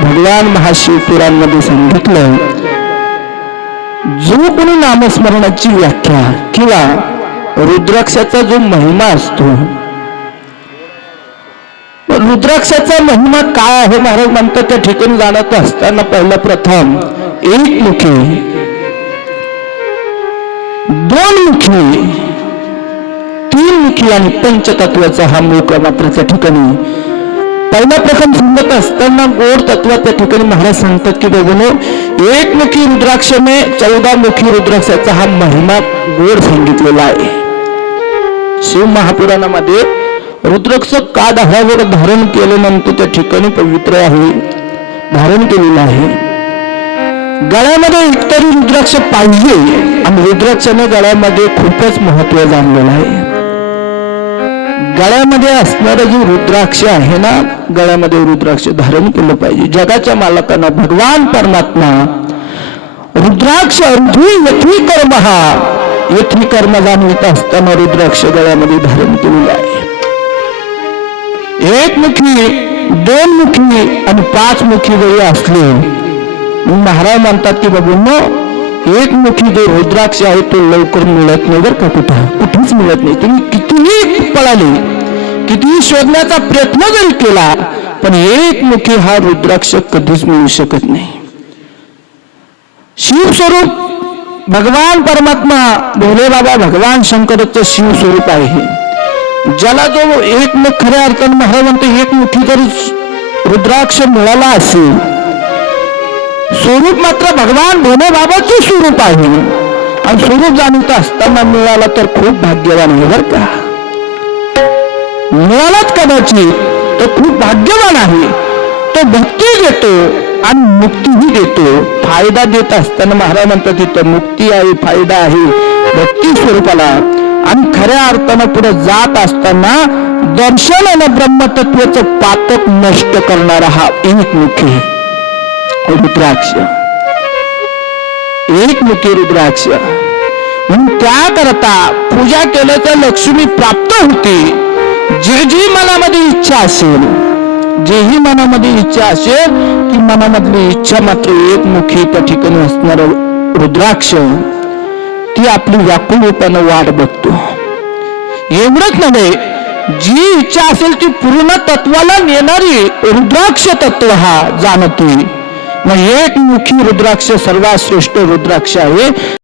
भगवान महाशिवपुराणमध्ये सांगितलं, जो कोणी नामस्मरणाची व्याख्या किंवा रुद्राक्षाचा जो महिमा असतो, रुद्राक्षाचा महिमा काय आहे महाराज म्हणतात, त्या ठिकाणी जाणत असताना पहिला प्रथम एकमुखी, दोनमुखी, तीनमुखी आणि पंचतत्वाचा हा मुख मात्र त्या ठिकाणी पहिला प्रथम सांगत असताना गोड तत्व त्या ठिकाणी महाराज सांगतात की बाबूनो, एकमुखी रुद्राक्षने 14 मुखी रुद्राक्षाचा हा महिमा गोड सांगितलेला आहे. शिव महापुराणामध्ये रुद्राक्ष का धारावर धारण केल्यानंतर त्या ठिकाणी पवित्र आहे, धारण केलेलं आहे. गळ्यामध्ये एकतरी रुद्राक्ष पाहिजे आणि रुद्राक्षाने गळ्यामध्ये खूपच महत्व जाणलेलं आहे. गळ्यामध्ये असणारा जो रुद्राक्ष आहे ना, गळ्यामध्ये रुद्राक्ष धारण केलं पाहिजे. जगाच्या मालकांना भगवान परमात्मा रुद्राक्ष यथी कर्म हा यथी कर्म जाणीत असताना रुद्राक्ष गळ्यामध्ये धारण केलेलं आहे. एकमुखी, दोनमुखी आणि 5 मुखी जरी असले, महाराज म्हणतात की बाबूंनो, एकमुखी जो रुद्राक्ष आहे तो लवकर मिळत नाही बरं का, कुठेच मिळत नाही. तुम्ही कितीही पळाले, कितीही शोधण्याचा प्रयत्न जरी केला, पण एकमुखी हा रुद्राक्ष कधीच मिळू शकत नाही. शिवस्वरूप भगवान परमात्मा भोले बाबा भगवान शंकराचं शिवस्वरूप आहे. ज्याला जो एकमुख, खऱ्या अर्थाने महाराज म्हणतो एकमुखी जरी रुद्राक्ष मिळाला असेल, स्वरूप मात्र भगवान भोले बाबाचे स्वरूप आहे आणि स्वरूप जाणीत असताना मिळाला तर खूप भाग्यवान आहे बरं का. मिळालाच कदाचित तो खूप भाग्यवान आहे. तो भक्ती देतो आणि मुक्तीही देतो. फायदा देत असताना महाराज म्हणतात तिथं मुक्ती आहे, फायदा आहे भक्ती स्वरूपाला. आणि खऱ्या अर्थानं पुढे जात असताना दर्शन आणि ब्रह्मतत्वाचं पातक नष्ट करणारा हा एकमुखी रुद्राक्ष, एकमुखी रुद्राक्ष. म्हणून त्याकरता पूजा केलं तर लक्ष्मी प्राप्त होते. जी मनामध्ये इच्छा असेल, जेही मनामध्ये इच्छा असेल, ती मनामधली इच्छा मात्र एकमुखी त्या ठिकाणी असणार रुद्राक्ष ती आपली व्याकुळपणे वाट बघतो. एवढंच नव्हे, जी इच्छा असेल ती पूर्ण तत्वाला नेणारी रुद्राक्ष तत्व हा जाणते. मग एकमुखी रुद्राक्ष सर्वात श्रेष्ठ रुद्राक्ष आहे.